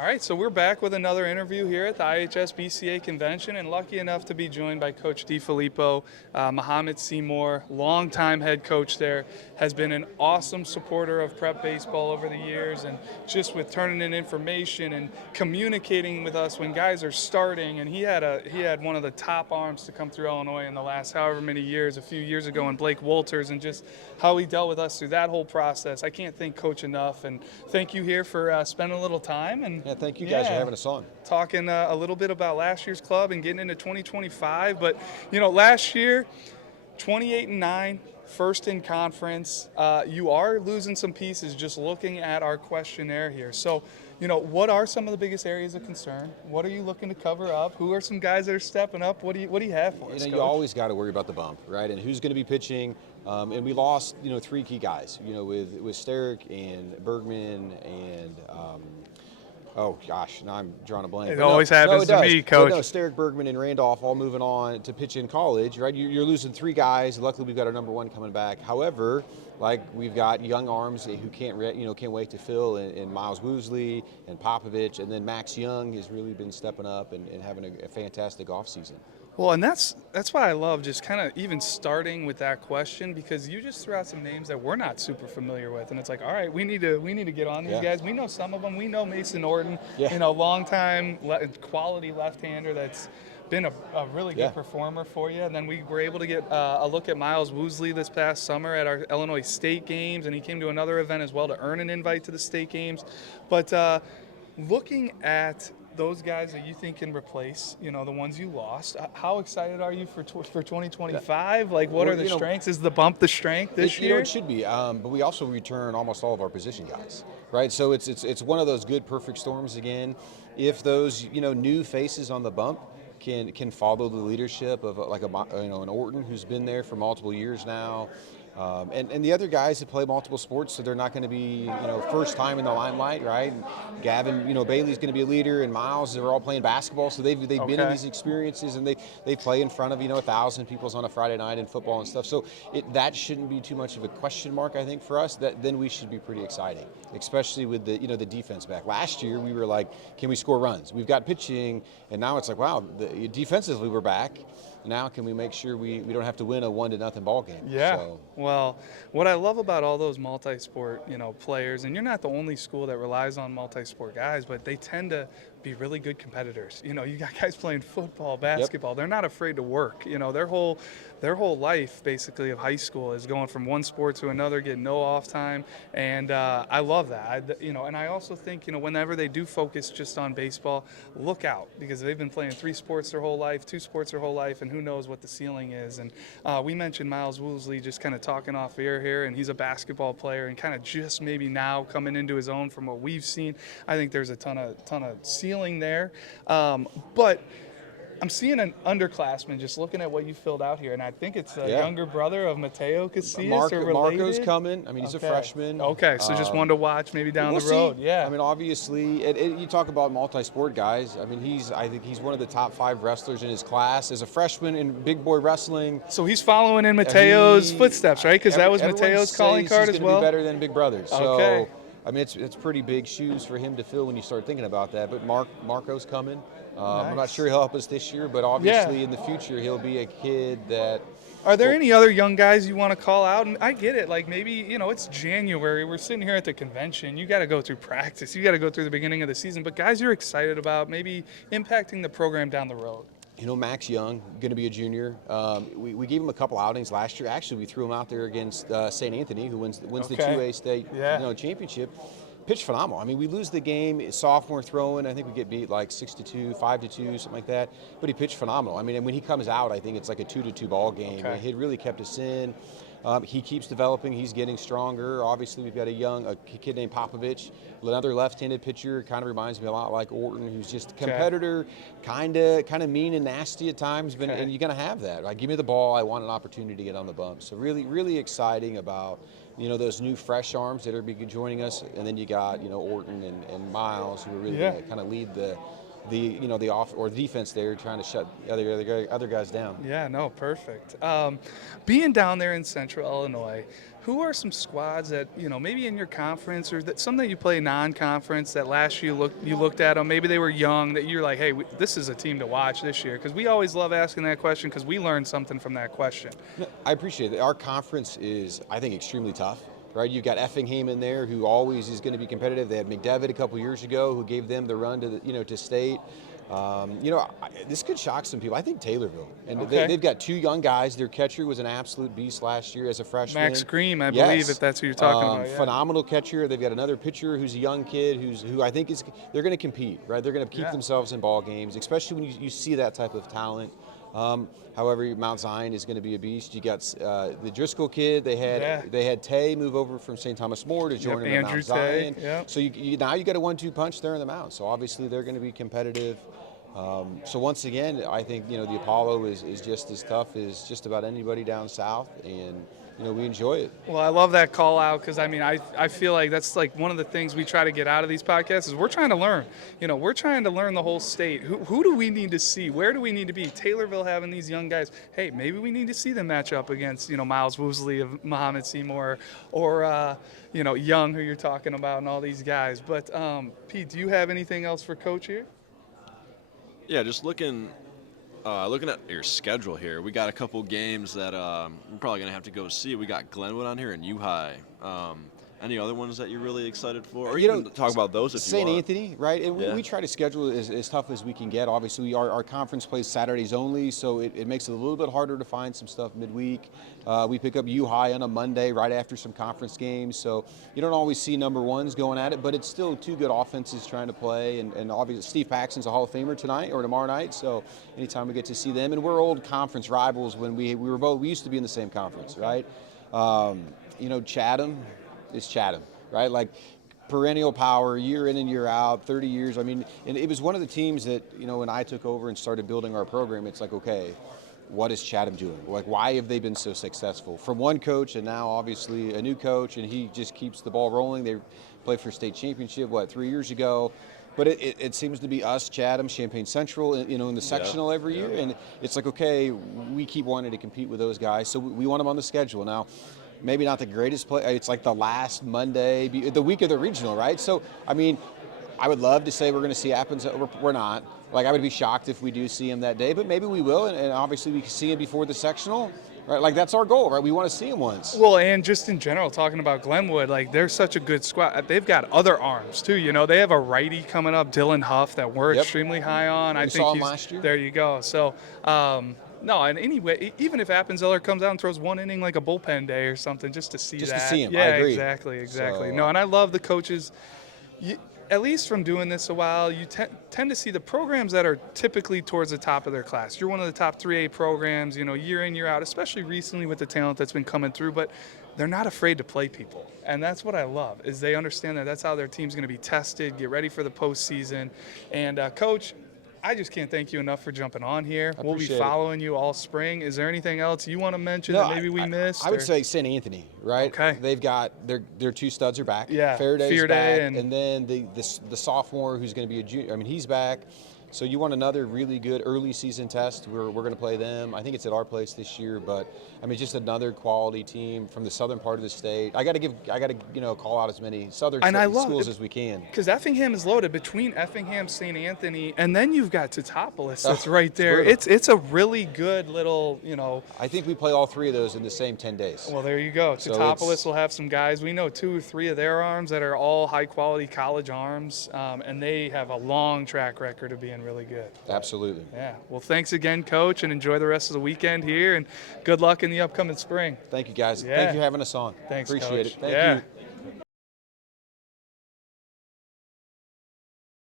All right, so we're back with another interview here at the IHSBCA convention, and lucky enough to be joined by Coach DiFilippo. Mahomet-Seymour, longtime head coach there, has been an awesome supporter of prep baseball over the years, and just with turning in information and communicating with us when guys are starting. And he had one of the top arms to come through Illinois in the last however many years, a few years ago, in Blake Wolters, and just how he dealt with us through that whole process. I can't thank Coach enough, and thank you here for spending a little time. And yeah, thank you guys for having us on. Talking a little bit about last year's club and getting into 2025. But, last year, 28-9, first in conference. You are losing some pieces just looking at our questionnaire here. So, what are some of the biggest areas of concern? What are you looking to cover up? Who are some guys that are stepping up? What do you have for us, Coach? You always got to worry about the bump, right? And who's going to be pitching. And we lost, three key guys, with Sterick and Bergman and oh gosh, now I'm drawing a blank. It always happens to me, Coach. Sterick, Bergman, and Randolph all moving on to pitch in college, right? You're losing three guys. Luckily, we've got our number one coming back. However, we've got young arms who can't wait to fill, and Miles Woosley and Popovich, and then Max Young has really been stepping up and having a fantastic offseason. Well, and that's why I love just kind of even starting with that question, because you just threw out some names that we're not super familiar with, and it's like, all right, we need to get on these guys. We know some of them. We know Mason Orton, long-time quality left-hander that's been a really good performer for you. And then we were able to get a look at Miles Woosley this past summer at our Illinois State games, and he came to another event as well to earn an invite to the state games. But looking at those guys that you think can replace, the ones you lost, how excited are you for 2025? What are the strengths? Is the bump the strength this year? It should be, but we also return almost all of our position guys, right? So it's one of those good perfect storms again. If those new faces on the bump can follow the leadership of an Orton who's been there for multiple years now. And the other guys that play multiple sports, so they're not going to be, first time in the limelight, right? And Gavin, Bailey's going to be a leader, and Miles, they're all playing basketball, so they've been in these experiences, and they play in front of 1,000 people on a Friday night in football and stuff. So that shouldn't be too much of a question mark, I think, for us. Then we should be pretty exciting, especially with the the defense back. Last year we were like, can we score runs? We've got pitching, and now it's like, wow, defensively we're back. Now can we make sure we don't have to win a 1-0 ball game? Yeah. So. Well, what I love about all those multi-sport, players, and you're not the only school that relies on multi-sport guys, but they tend to be really good competitors. You got guys playing football, basketball. Yep. They're not afraid to work. Their whole life basically of high school is going from one sport to another, getting no off time, and I love that. And I also think whenever they do focus just on baseball, look out, because they've been playing 3 sports their whole life, 2 sports their whole life, and who knows what the ceiling is. And we mentioned Miles Woosley just kind of talking off air here, and he's a basketball player and kind of just maybe now coming into his own from what we've seen. I think there's a ton of ceiling there, but I'm seeing an underclassman just looking at what you filled out here, and I think it's a younger brother of Mateo Casillas or related. Marco's coming. I mean, he's a freshman. Okay, so just one to watch maybe down the road. See. Yeah. I mean, obviously, you talk about multi-sport guys. I mean, I think he's one of the top 5 wrestlers in his class as a freshman in big boy wrestling. So he's following in Mateo's footsteps, right? Because that was Mateo's calling card as well. He's going to be better than Big Brother. So, okay. I mean, it's pretty big shoes for him to fill when you start thinking about that. But Marco's coming. Nice. I'm not sure he'll help us this year, but obviously in the future he'll be a kid that. Are there any other young guys you want to call out? And I get it, maybe, it's January. We're sitting here at the convention. You got to go through practice. You got to go through the beginning of the season. But guys you're excited about maybe impacting the program down the road. Max Young, going to be a junior. We gave him a couple outings last year. Actually, we threw him out there against St. Anthony, who wins the 2A state championship. Pitched phenomenal. I mean, we lose the game, sophomore throwing. I think we get beat 6-2, 5-2, something like that. But he pitched phenomenal. I mean, and when he comes out, I think it's like a 2-2 ball game. Okay. He really kept us in. He keeps developing. He's getting stronger. Obviously, we've got a kid named Popovich, another left-handed pitcher. Kind of reminds me a lot like Orton, who's just a competitor, kind of mean and nasty at times. But and you're going to have that. Give me the ball. I want an opportunity to get on the bump. So really, really exciting about those new fresh arms that are joining us. And then you got Orton and Miles, who are really going to kind of lead the off or defense there trying to shut other guys down. Yeah, no, perfect. Being down there in Central Illinois, who are some squads that, maybe in your conference or that some that you play non-conference that last year you looked at them, maybe they were young, that you're like, hey, this is a team to watch this year? Because we always love asking that question because we learned something from that question. I appreciate it. Our conference is, I think, extremely tough. Right, you've got Effingham in there, who always is going to be competitive. They had McDevitt a couple years ago, who gave them the run to state. This could shock some people. I think Taylorville, and they've got 2 young guys. Their catcher was an absolute beast last year as a freshman. Max Green, I believe, if that's who you're talking about. Yeah. Phenomenal catcher. They've got another pitcher who's a young kid who I think they're going to compete. Right, they're going to keep themselves in ball games, especially when you see that type of talent. However, Mount Zion is going to be a beast. You got the Driscoll kid. They had Tay move over from St. Thomas More to join them at Mount Zion. So now you got a 1-2 punch there in the Mount. So obviously they're going to be competitive. So once again, I think the Apollo is just as tough as just about anybody down south, and we enjoy it. Well, I love that call out because, I feel like that's like one of the things we try to get out of these podcasts is we're trying to learn. We're trying to learn the whole state. Who do we need to see? Where do we need to be? Taylorville having these young guys. Hey, maybe we need to see them match up against, Miles Woosley of Mahomet-Seymour or, Young, who you're talking about, and all these guys. But, Pete, do you have anything else for Coach here? Yeah, just looking at your schedule here, we got a couple games that we're probably going to have to go see. We got Glenwood on here and U-High. Any other ones that you're really excited for? Or you can talk about those if you want. St. Anthony, right? And we try to schedule it as tough as we can get. Obviously, our conference plays Saturdays only, so it makes it a little bit harder to find some stuff midweek. We pick up U-High on a Monday right after some conference games, so you don't always see number ones going at it, but it's still 2 good offenses trying to play. And obviously, Steve Paxton's a Hall of Famer tonight or tomorrow night, so anytime we get to see them. And we're old conference rivals when we used to be in the same conference, right? Chatham is Chatham, right? Like perennial power, year in and year out, 30 years. And it was one of the teams that, when I took over and started building our program, it's like, okay, what is Chatham doing? Like, why have they been so successful? From one coach and now obviously a new coach, and he just keeps the ball rolling. They played for state championship, 3 years ago? But it seems to be us, Chatham, Champaign Central, in the sectional every year. And it's like, okay, we keep wanting to compete with those guys, so we want them on the schedule. Now, maybe not the greatest play. It's like the last Monday, the week of the regional, right? So, I would love to say we're going to see Athens. We're not. Like, I would be shocked if we do see him that day, but maybe we will. And obviously we can see him before the sectional, right? Like, that's our goal, right? We want to see him once. Well, and just in general, talking about Glenwood, like, they're such a good squad. They've got other arms, too. They have a righty coming up, Dylan Huff, that we're extremely high on. I think saw him last year. There you go. So, no, and anyway, even if Appenzeller comes out and throws 1 inning like a bullpen day or something, just to see that. Just to see him, yeah, I agree. Exactly. So, no, and I love the coaches. At least from doing this a while, you tend to see the programs that are typically towards the top of their class. You're one of the top 3A programs, year in, year out, especially recently with the talent that's been coming through, but they're not afraid to play people. And that's what I love, is they understand that that's how their team's going to be tested, get ready for the postseason. And, Coach, I just can't thank you enough for jumping on here. We'll be following you all spring. Is there anything else you want to mention that maybe we missed? I would say St. Anthony, right? Okay. They've got their 2 studs are back. Yeah, Faraday's back, and then the sophomore who's going to be a junior. He's back. So you want another really good early season test. We're going to play them. I think it's at our place this year, but just another quality team from the southern part of the state. I got to call out as many southern schools as we can. Because Effingham is loaded between Effingham, St. Anthony, and then you've got Teutopolis that's right there. It's a really good little, I think we play all 3 of those in the same 10 days. Well, there you go. So Teutopolis will have some guys. We know 2 or 3 of their arms that are all high quality college arms, and they have a long track record of being really good. Absolutely. Yeah. Well, thanks again, Coach, and enjoy the rest of the weekend here, and good luck in the upcoming spring. Thank you, guys. Yeah. Thank you for having us on. Thanks, Appreciate Coach. it. Thank you.